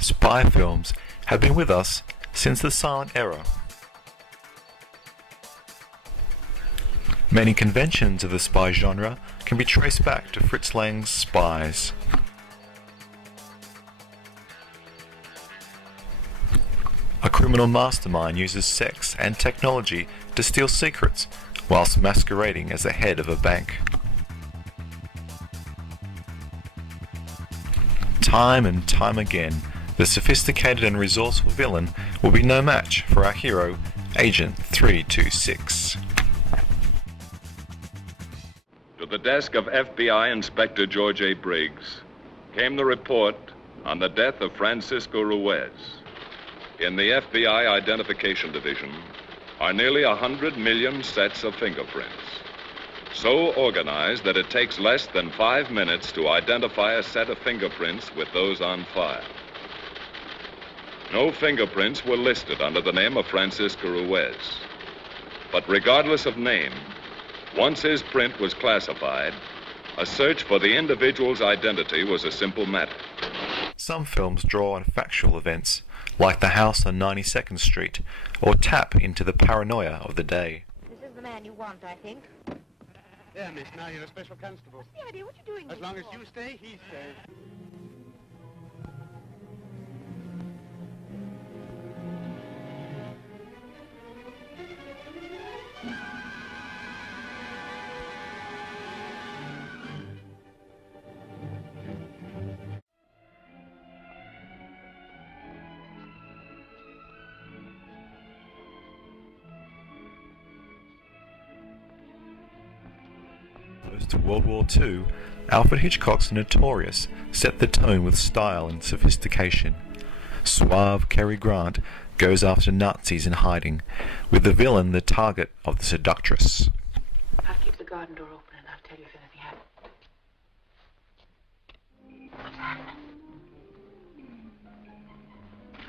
Spy films have been with us since the silent era. Many conventions of the spy genre can be traced back to Fritz Lang's Spies. A criminal mastermind uses sex and technology to steal secrets whilst masquerading as the head of a bank. Time and time again, the sophisticated and resourceful villain will be no match for our hero, Agent 326. To the desk of FBI Inspector George A. Briggs came the report on the death of Francisco Ruiz. In the FBI Identification Division are nearly 100 million sets of fingerprints, so organized that it takes less than 5 minutes to identify a set of fingerprints with those on file. No fingerprints were listed under the name of Francisco Ruiz, but regardless of name, once his print was classified, a search for the individual's identity was a simple matter. Some films draw on factual events, like The House on 92nd Street, or tap into the paranoia of the day. This is the man you want, I think. There, miss, now you're a special constable. What's the idea? What are you doing? As long as you stay, he stays. Opposed to World War II, Alfred Hitchcock's Notorious set the tone with style and sophistication. Suave Cary Grant goes after Nazis in hiding, with the villain the target of the seductress. I'll keep the garden door open and I'll tell you if anything happens. What's happening?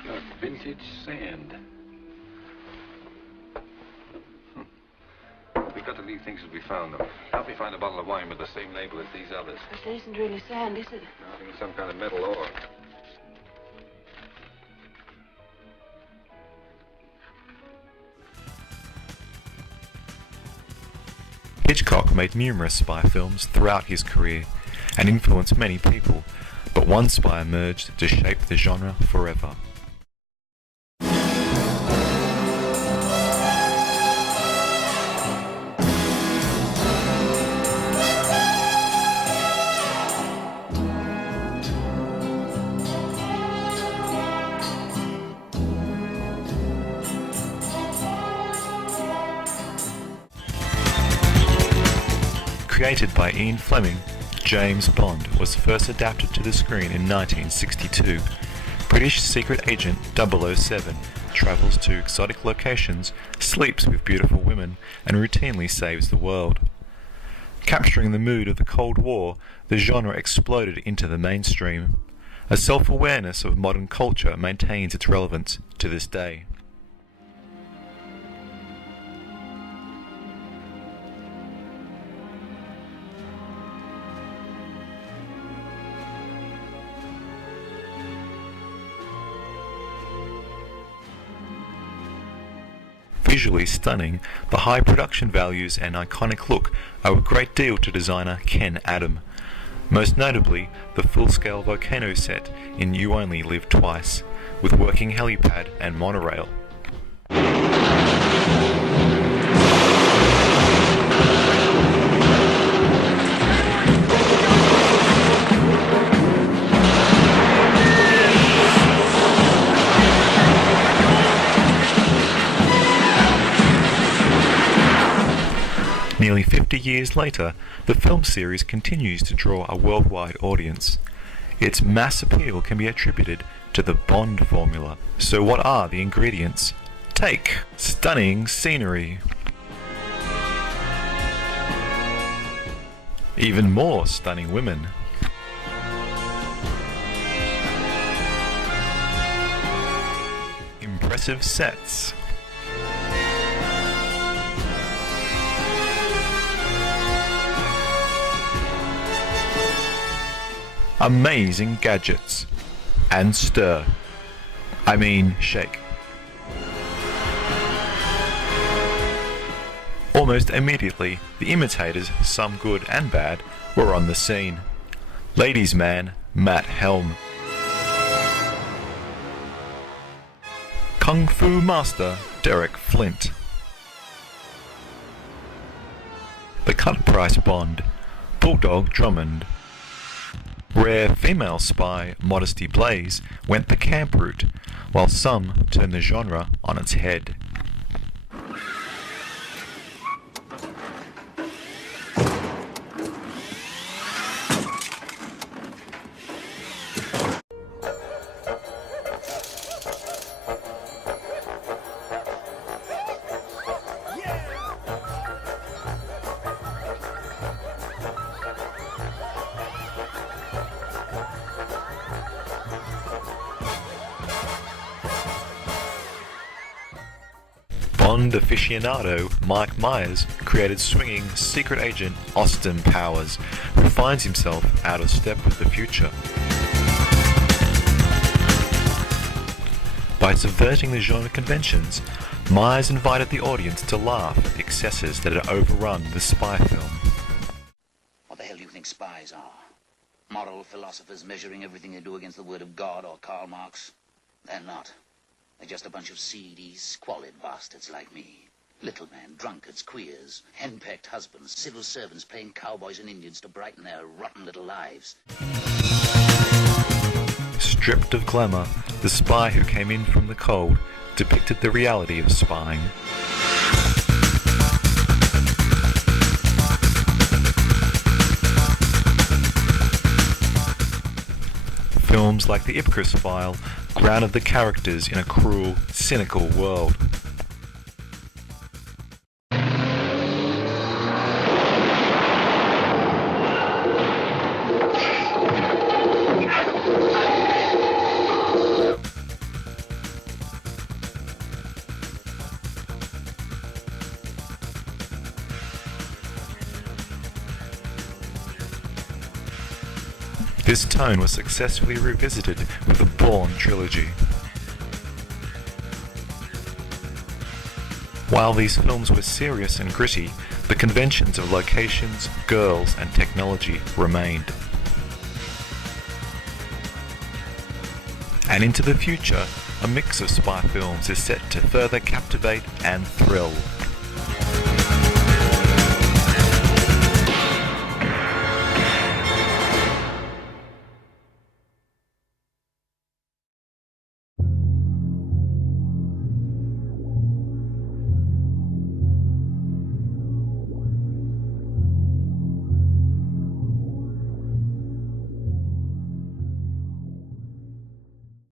Got vintage sand. We've got to leave things as we found them. Help me find a bottle of wine with the same label as these others. But there isn't really sand, is it? No, I think it's some kind of metal ore. Hitchcock made numerous spy films throughout his career and influenced many people, but one spy emerged to shape the genre forever. Created by Ian Fleming, James Bond was first adapted to the screen in 1962. British secret agent 007 travels to exotic locations, sleeps with beautiful women, and routinely saves the world. Capturing the mood of the Cold War, the genre exploded into the mainstream. A self-awareness of modern culture maintains its relevance to this day. Visually stunning, the high production values and iconic look owe a great deal to designer Ken Adam. Most notably, the full-scale volcano set in You Only Live Twice, with working helipad and monorail. Nearly 50 years later, the film series continues to draw a worldwide audience. Its mass appeal can be attributed to the Bond formula. So what are the ingredients? Take stunning scenery. Even more stunning women. Impressive sets. Amazing gadgets. and stir. I mean, shake. Almost immediately, the imitators, some good and bad, were on the scene. Ladies' man, Matt Helm. Kung Fu Master, Derek Flint. The cut-price Bond, Bulldog Drummond. Rare female spy, Modesty Blaze, went the camp route, while some turned the genre on its head. Bond aficionado Mike Myers created swinging secret agent Austin Powers, who finds himself out of step with the future. By subverting the genre conventions, Myers invited the audience to laugh at the excesses that had overrun the spy film. What the hell do you think spies are? Moral philosophers measuring everything they do against the word of God or Karl Marx? They're not. They're just a bunch of seedy, squalid bastards like me. Little men, drunkards, queers, henpecked husbands, civil servants playing cowboys and Indians to brighten their rotten little lives. Stripped of glamour, the spy who came in from the cold depicted the reality of spying. Films like The Ipcress File grounded the characters in a cruel, cynical world. This tone was successfully revisited with the Bourne trilogy. While these films were serious and gritty, the conventions of locations, girls, and technology remained. And into the future, a mix of spy films is set to further captivate and thrill.